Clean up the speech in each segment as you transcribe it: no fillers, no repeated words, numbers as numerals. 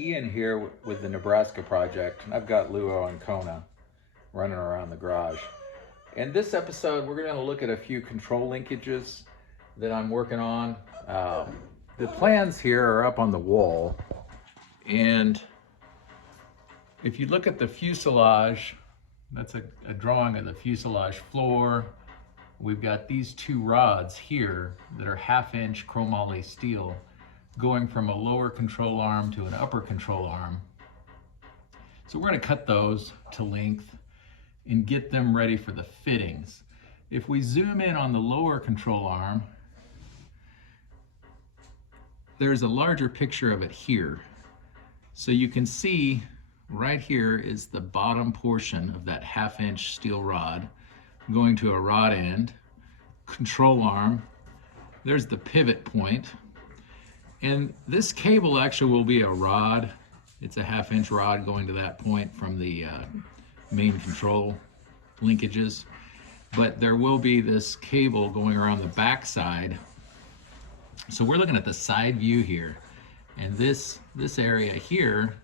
Ian here with the Nebraska project, and I've got Luo and Kona running around the garage. In this episode, we're going to look at a few control linkages that I'm working on. The plans here are up on the wall, and if you look at the fuselage, that's a drawing of the fuselage floor. We've got these two rods here that are 1/2-inch chromoly steel going from a lower control arm to an upper control arm. So we're going to cut those to length and get them ready for the fittings. If we zoom in on the lower control arm, there's a larger picture of it here. So you can see right here is the bottom portion of that 1/2-inch steel rod going to a rod end, control arm. There's the pivot point. And this cable actually will be a rod. It's a 1/2-inch rod going to that point from the main control linkages. But there will be this cable going around the back side. So we're looking at the side view here. And this area here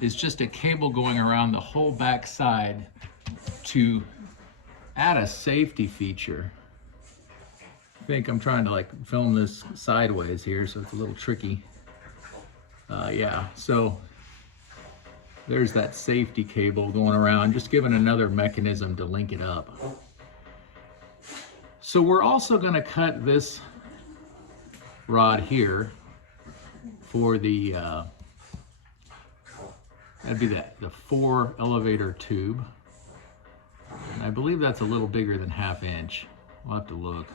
is just a cable going around the whole back side to add a safety feature. I think I'm trying to film this sideways here, so it's a little tricky. Yeah, so there's that safety cable going around, just giving another mechanism to link it up. So we're also going to cut this rod here for the that'd be the 4 elevator tube. And I believe that's a little bigger than 1/2-inch. I'll have to look.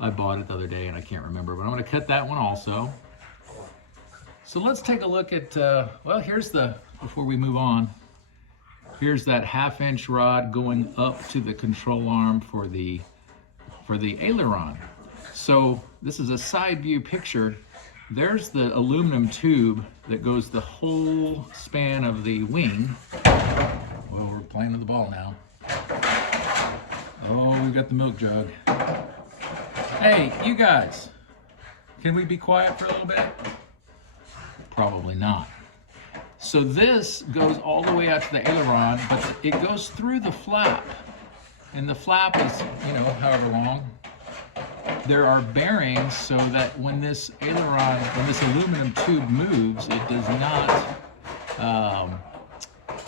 I bought it the other day and I can't remember, but I'm going to cut that one also. So let's take a look at, well, before we move on, here's that 1/2-inch rod going up to the control arm for the aileron. So this is a side view picture. There's the aluminum tube that goes the whole span of the wing. Well, we're playing with the ball now. Oh, we've got the milk jug. Hey, you guys, can we be quiet for a little bit? Probably not. So this goes all the way out to the aileron, but it goes through the flap. And the flap is, however long. There are bearings so that when this aluminum tube moves, it does not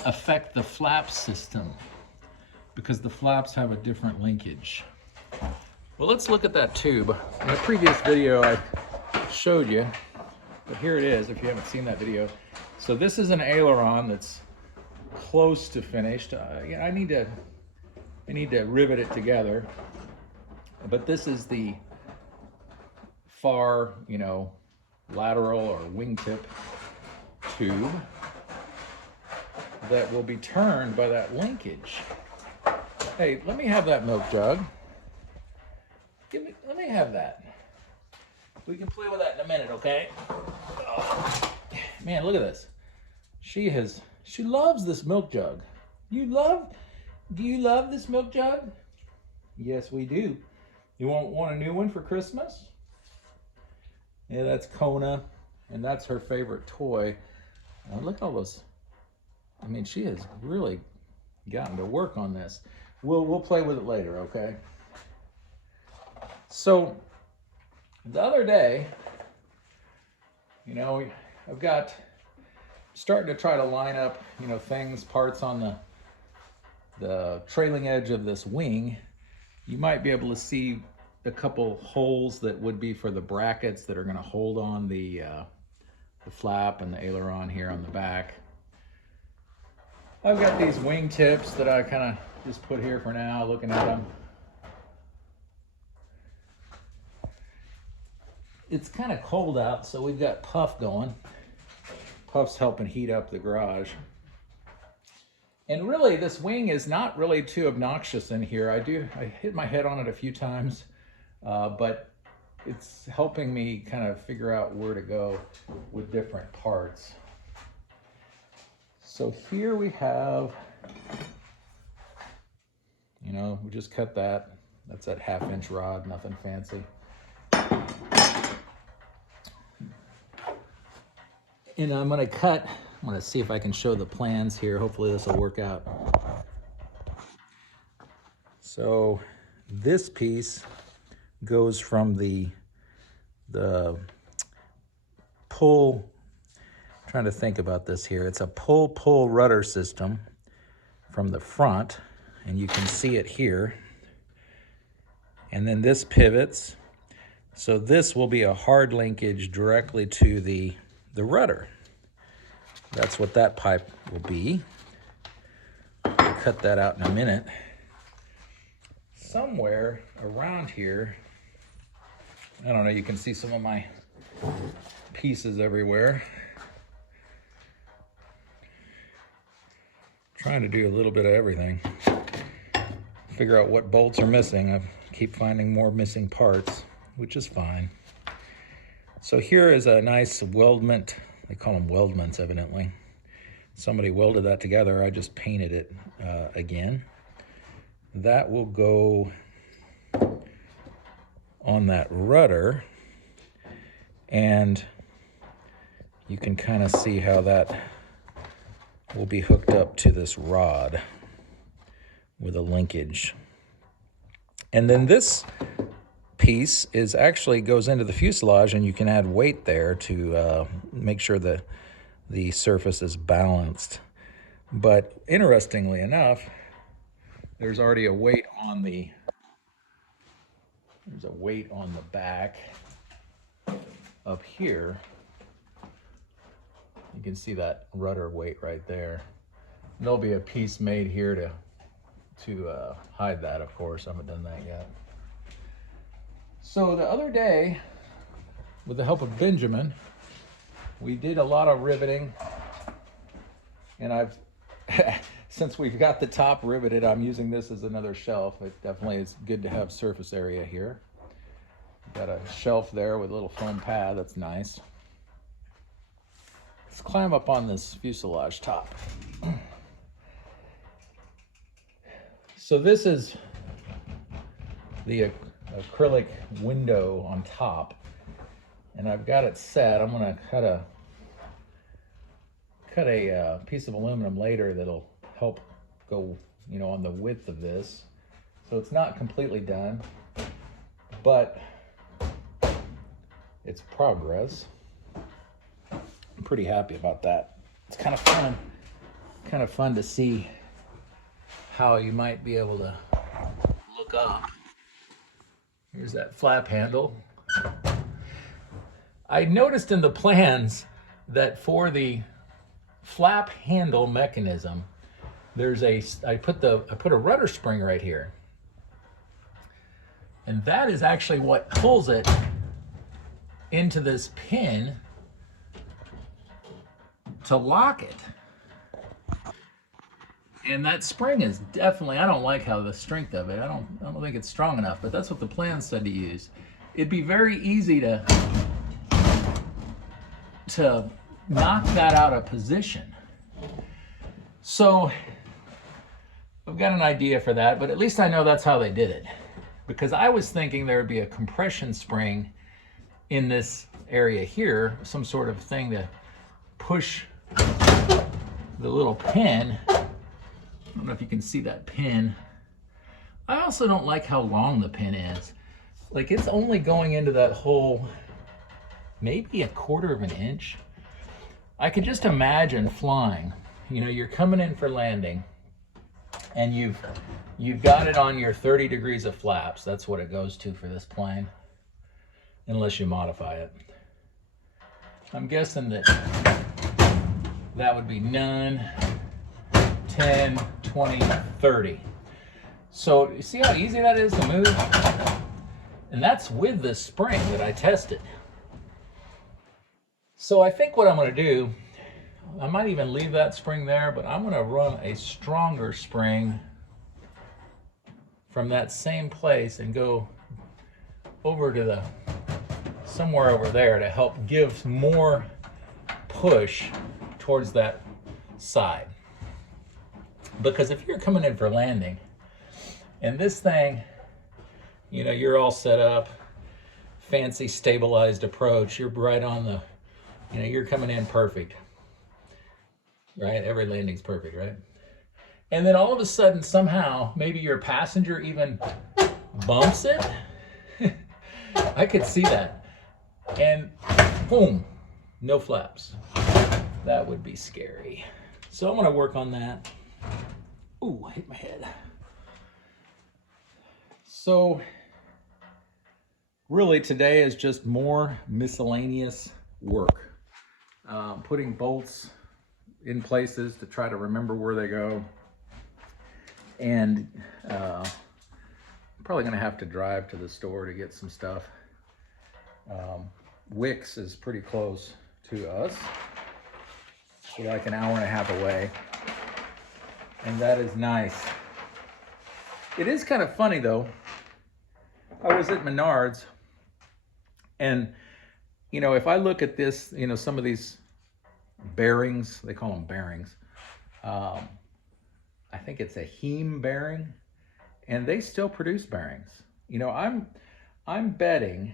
affect the flap system, because the flaps have a different linkage. Well, let's look at that tube. In a previous video I showed you, but here it is if you haven't seen that video. So this is an aileron that's close to finished. I need to rivet it together, but this is the far, lateral or wingtip tube that will be turned by that linkage. Hey, let me have that milk jug. Let me have that. We can play with that in a minute, okay? Oh, man, look at this. She loves this milk jug. Do you love this milk jug? Yes, we do. You want a new one for Christmas? Yeah, that's Kona, and that's her favorite toy. Look at all those. I mean, she has really gotten to work on this. We'll play with it later, okay? So the other day, I've got starting to try to line up, parts on the trailing edge of this wing. You might be able to see a couple holes that would be for the brackets that are going to hold on the flap and the aileron here on the back. I've got these wing tips that I kind of just put here for now, looking at them. It's kind of cold out, so we've got Puff going. Puff's helping heat up the garage. And really, this wing is not really too obnoxious in here. I hit my head on it a few times, but it's helping me kind of figure out where to go with different parts. So here we have, we just cut that. That's that 1/2-inch rod, nothing fancy. And I'm gonna see if I can show the plans here. Hopefully this will work out. So this piece goes from the pull, I'm trying to think about this here. It's a pull rudder system from the front, and you can see it here. And then this pivots. So this will be a hard linkage directly to the rudder. That's what that pipe will be. I'll cut that out in a minute. Somewhere around here, I don't know, you can see some of my pieces everywhere. Trying to do a little bit of everything. Figure out what bolts are missing. I keep finding more missing parts, which is fine. So here is a nice weldment. They call them weldments, evidently. Somebody welded that together. I just painted it again. That will go on that rudder, and you can kind of see how that will be hooked up to this rod with a linkage. And then this piece is actually goes into the fuselage, and you can add weight there to make sure that the surface is balanced. But interestingly enough, there's already a weight on the back up here. You can see that rudder weight right there. And there'll be a piece made here to hide that, of course. I haven't done that yet. So the other day, with the help of Benjamin, we did a lot of riveting, and I've since we've got the top riveted, I'm using this as another shelf. It definitely is good to have surface area here. Got a shelf there with a little foam pad. That's nice. Let's climb up on this fuselage top. So this is the acrylic window on top, and I've got it set. I'm going to cut a piece of aluminum later that'll help go, on the width of this. So it's not completely done, but it's progress. I'm pretty happy about that. It's kind of fun to see how you might be able to look up. Here's that flap handle. I noticed in the plans that for the flap handle mechanism, I put a rudder spring right here. And that is actually what pulls it into this pin to lock it. And that spring is definitely, I don't like how the strength of it, I don't think it's strong enough, but that's what the plan said to use. It'd be very easy to knock that out of position. So I've got an idea for that, but at least I know that's how they did it. Because I was thinking there would be a compression spring in this area here, some sort of thing to push the little pin. I don't know if you can see that pin. I also don't like how long the pin is. Like, it's only going into that hole maybe 1/4 of an inch. I could just imagine flying. You're coming in for landing, and you've got it on your 30 degrees of flaps. That's what it goes to for this plane, unless you modify it. I'm guessing that would be none. 10, 20, 30. So you see how easy that is to move? And that's with the spring that I tested. So I think what I'm going to do, I might even leave that spring there, but I'm going to run a stronger spring from that same place and go over to somewhere over there to help give more push towards that side. Because if you're coming in for landing, and this thing, you're all set up, fancy stabilized approach, you're right on You know, you're coming in perfect, right? Every landing's perfect, right? And then all of a sudden, somehow, maybe your passenger even bumps it. I could see that. And boom, no flaps. That would be scary. So I'm gonna work on that. Ooh, I hit my head. So really today is just more miscellaneous work. Putting bolts in places to try to remember where they go. And I'm probably gonna have to drive to the store to get some stuff. Wix is pretty close to us. So like an hour and a half away. And that is nice. It is kind of funny though. I was at Menards, and you know, if I look at this, you know, some of these bearings, they call them bearings. I think it's a heme bearing, and they still produce bearings. You know, I'm betting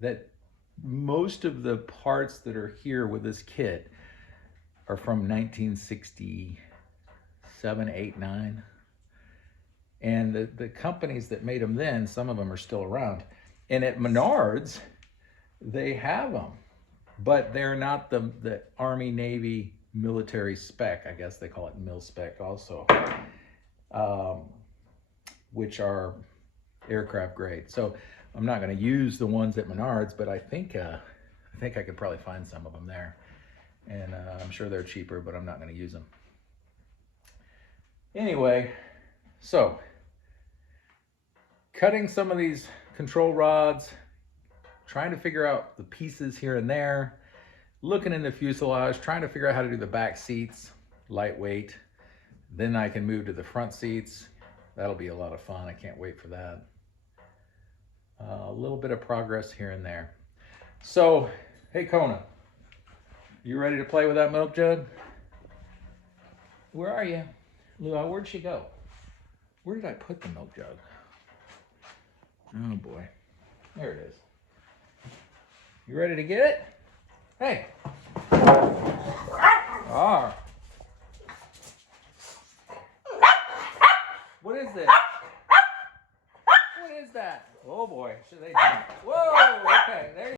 that most of the parts that are here with this kit are from 1967, 8, 9. And the companies that made them then, some of them are still around. And at Menards, they have them, but they're not the Army, Navy, military spec. I guess they call it mil spec also, which are aircraft grade. So I'm not going to use the ones at Menards, but I think I could probably find some of them there. And I'm sure they're cheaper, but I'm not going to use them. Anyway, so cutting some of these control rods, trying to figure out the pieces here and there, looking in the fuselage, trying to figure out how to do the back seats, lightweight. Then I can move to the front seats. That'll be a lot of fun. I can't wait for that. A little bit of progress here and there. So, hey Kona, you ready to play with that milk jug? Where are you? Lua, where'd she go? Where did I put the milk jug? Oh boy, there it is. You ready to get it? Hey. Ah. What is this? What is that? Oh boy, should they